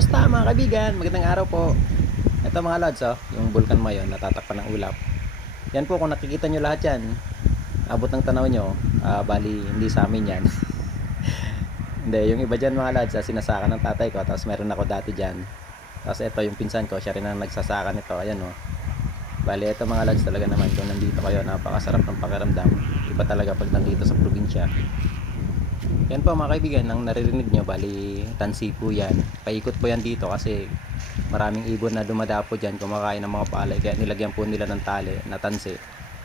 Kumusta mga kaibigan? Magandang araw po. Ito mga lods, yung Vulcan Mayon natatakpan ng ulap. Yan po, kung nakikita nyo lahat yan, abot ng tanaw nyo, bali hindi sa amin yan. Hindi, yung iba dyan mga lods, sinasaka ng tatay ko. Tapos meron ako dati dyan. Tapos ito yung pinsan ko, siya rin ang nagsasaka nito. Ayan o. Bali ito mga lods, talaga naman kung nandito kayo, napakasarap ng pakiramdam. Iba talaga pag nandito sa probinsya. Yan po mga kaibigan, ang naririnig nyo, bali tansi po yan. Paikot po yan dito kasi maraming ibon na dumadapo dyan, kumakain ng mga palay. Kaya nilagyan po nila ng tali na tansi.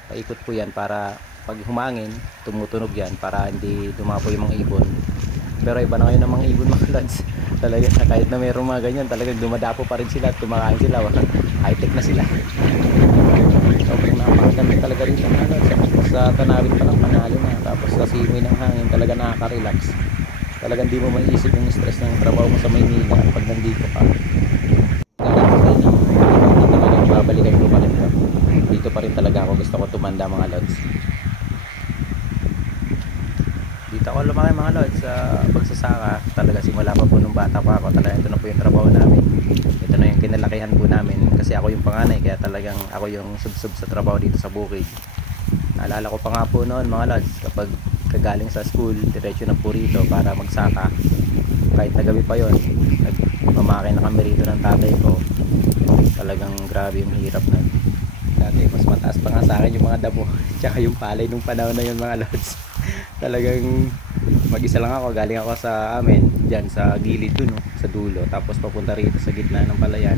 Paikot po yan para pag humangin, tumutunog yan para hindi dumapo yung mga ibon. Pero iba na ngayon ng mga ibon mga lods. Talaga kahit na mayroong mga ganyan, talagang dumadapo pa rin sila at kumakain sila. High tech na sila. Sobrang napakaganda talaga rin mga lods. Sa tanawin pa lang panalo na, tapos sa simoy ng hangin talaga nakaka-relax. Talagang di mo maiisip yung stress ng trabaho mo sa Maynila pag nandito ka. Talagang talagang babalikan ko pa rin ko. Dito pa rin talaga ako gusto ko tumanda mga lods. Dito ako lumaki mga lods sa pagsasaka. Talaga simula pa po nung bata pa ako, talaga ito na po yung trabaho namin. Ito na yung kinalakihan po namin kasi ako yung panganay, kaya talagang ako yung sub-sub sa trabaho dito sa bukid. Naalala ko pa nga po noon mga lods, kapag kagaling sa school, diretso na po rito para magsaka. Kahit na gabi pa yon, nagmamakin na kami rito ng tatay ko. Talagang grabe yung hirap na. Dati mas mataas pa nga sa akin yung mga damo tsaka yung palay nung panahon na yun mga lods. Talagang mag-isa lang ako, galing ako sa amin dyan sa gilid dun, sa dulo, tapos papunta rito sa gitna ng palayan.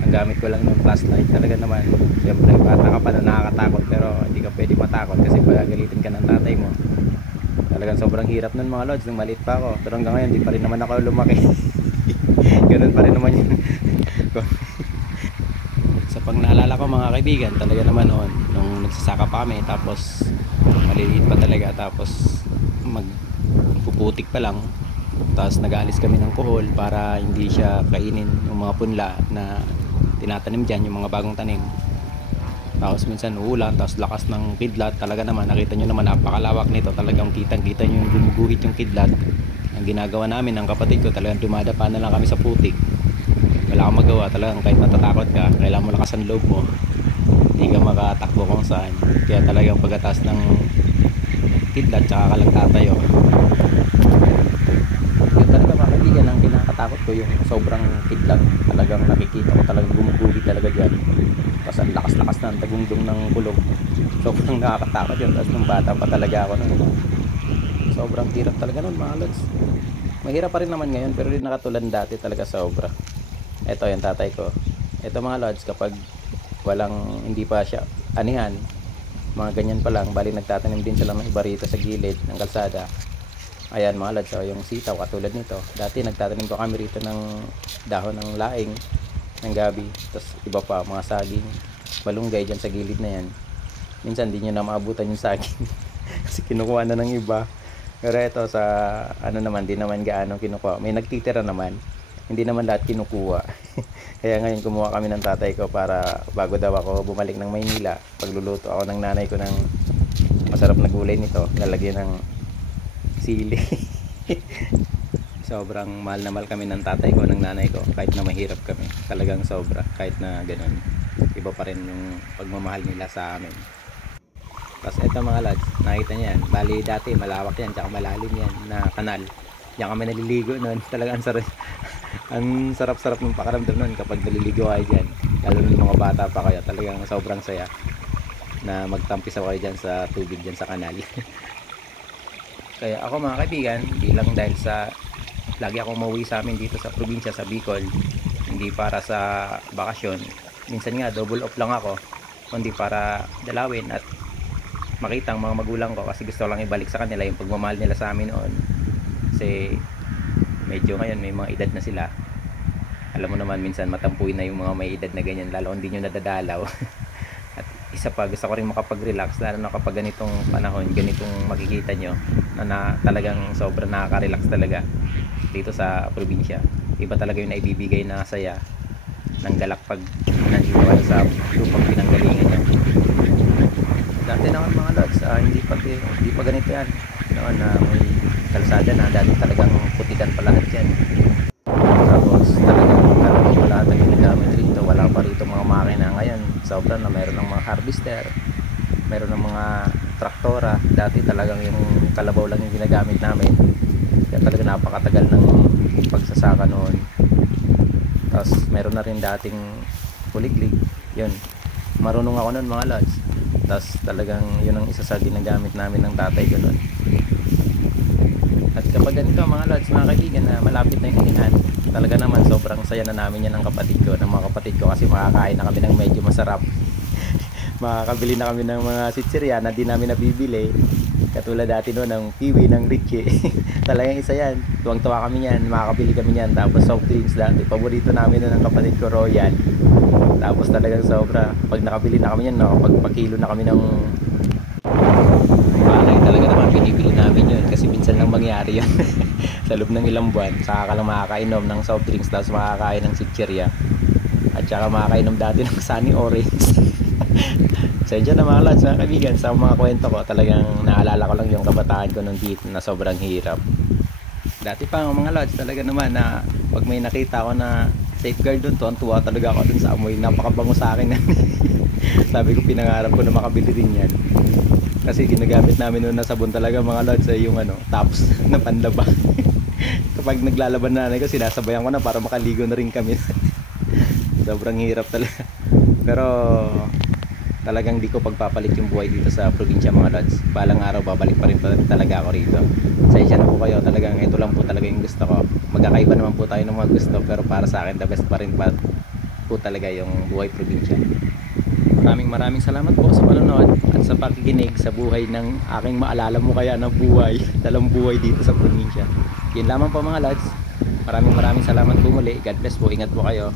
Ang gamit ko lang ng flashlight. Talaga naman, siyempre bata ka pa na nakakatakot, pero hindi ka pwede matakot kasi pagagalitin ka ng tatay mo. Talagang sobrang hirap nun mga lods nung maliit pa ako, pero hanggang ngayon di pa rin naman ako lumaki. Ganun pa rin naman yun. Sa pag naalala ko mga kaibigan, talaga naman noon nung nagsasaka pa kami, tapos maliliit pa talaga, tapos magpuputik pa lang, tapos nag-aalis kami ng kuhol para hindi siya kainin yung mga punla na tinatanim dyan, yung mga bagong tanim. Tapos minsan uulan, tapos lakas ng kidlat. Talaga naman, nakita nyo naman napakalawak nito. Talagang kitang kita nyo yung gumuguhit yung kidlat. Ang ginagawa namin ng kapatid ko, talagang dumadapa na lang kami sa putik. Wala kang magawa, talagang kahit natatakot ka, kailangan mo lakas ang loob mo, hindi ka makatakbo kung saan. Kaya talagang pagkatas ng kidlat tsaka ka lang tatayo. Yun talaga mga kaibigan, ang kinakatakot ko yung sobrang kidlat. Talagang nakikita ko talagang gumuguhit talaga dyan. Tapos ang lakas-lakas na ang tagundong ng kulog. Sobrang nakakatakot yun. Tapos nung bata pa talaga ako nun, sobrang hirap talaga nun mga lods. Mahirap pa rin naman ngayon, pero rin nakatulad dati talaga sobra. Ito yung tatay ko. Ito mga lods, kapag walang, hindi pa siya anihan, mga ganyan pa lang, bali nagtatanim din sila ng iba rito sa gilid ng kalsada. Ayan mga lods, yung sitaw katulad nito. Dati nagtatanim ko kami rito ng dahon ng laing, ng gabi, tapos iba pa mga saging, balunggay dyan sa gilid na yan. Minsan di nyo na maabutan yung saging kasi kinukuha na ng iba. Pero ito sa ano naman, di naman gaano kinukuha, may nagtitira naman, hindi naman lahat kinukuha. Kaya ngayon kumuha kami ng tatay ko para bago daw ako bumalik ng Maynila, pagluluto ako ng nanay ko ng masarap na gulay nito, lalagyan ng sili. Sobrang mahal na mahal kami ng tatay ko, ng nanay ko, kahit na mahirap kami. Talagang sobra, kahit na ganun, iba pa rin yung pagmamahal nila sa amin. Tapos eto mga lads, nakita nyo yan, bali dati malawak yan, tsaka malalim yan na kanal. Diyan kami naliligo noon. Talagang ang sarap-sarap ng pakaramdam noon kapag naliligo kayo dyan, lalo ng mga bata pa kayo. Talagang sobrang saya na magtampis ako kayo dyan sa tubig dyan sa kanal. Kaya ako mga kaibigan, bilang dahil sa lagi ako mauwi sa amin dito sa probinsya, sa Bicol, hindi para sa bakasyon, minsan nga double off lang ako, kundi para dalawin at makita ang mga magulang ko, kasi gusto lang ibalik sa kanila yung pagmamahal nila sa amin noon. Kasi medyo ngayon may mga edad na sila, alam mo naman minsan matampuin na yung mga may edad na ganyan, lalo hindi nyo nadadalaw. At isa pa, gusto ko rin makapag-relax, lalo na kapag ganitong panahon, ganitong makikita nyo na talagang sobrang nakaka-relax talaga dito sa probinsya. Iba talaga yung naibibigay na saya ng galak pag nandito kayo sa lupang pinanggalingan nyo. Dati naman mga lods, hindi pa ganito yan noon, na may kalsada na, dati talagang putikan pa lahat yan. Tapos harvester, meron ng mga traktora. Dati talagang yung kalabaw lang yung ginagamit namin, kaya talaga napakatagal ng pagsasaka noon. Tapos meron na rin dating kuliglig, yun, marunong ako noon mga lods. Tapos talagang yun ang isa sa ginagamit namin ng tatay ko noon. At kapag ganito mga lods, mga kaibigan, na malapit na yung inihan, talaga naman sobrang saya na namin yan ng mga kapatid ko, kasi makakain na kami ng medyo masarap. Makakabili na kami ng mga sitsirya na di namin nabibili, katulad dati noon ng kiwi, ng Richie. Talagang isa yan, tuwang-tuwa kami yan, makakabili kami yan. Tapos soft drinks dati, paborito namin noon ng kapatid ko, Royal. Tapos talagang sobra, pag nakabili na kami yan, nakapagpakilo na kami ng palay, talaga naman binibili namin yun, kasi minsan lang mangyari yun. Sa loob ng ilang buwan, saka ka lang makakainom ng soft drinks, tapos makakain ng sitsirya, at saka makakainom dati ng Sunny Orange. Sensya na mga lods, mga kaibigan, sa mga kwento ko, talagang naalala ko lang yung kabataan ko nung dito na sobrang hirap. Dati pa mga lods, talaga naman na pag may nakita ko na safeguard doon, tuwan-tuwa talaga ako dun sa amoy, napakabango sa akin. Sabi ko, pinangarap ko na makabili rin yan, kasi ginagamit namin noon na sabon talaga mga lods ay yung tops na panlaba. Kapag naglalaban na nanay ko, sinasabayan ko na para makaligo na rin kami. Sobrang hirap talaga, pero talagang di ko pagpapalit yung buhay dito sa probinsya mga lods. Balang araw babalik pa rin talaga ako rito. Sensya na po kayo, talagang ito lang po talaga yung gusto ko. Magkakaiba naman po tayo ng mga gusto, pero para sa akin the best pa rin po talaga yung buhay probinsya. Maraming salamat po sa panonood at sa pakikinig sa buhay ng aking maalala mo kaya na buhay, dalang buhay dito sa probinsya. Yun lamang po mga lods. Maraming salamat po muli. God bless po, ingat po kayo.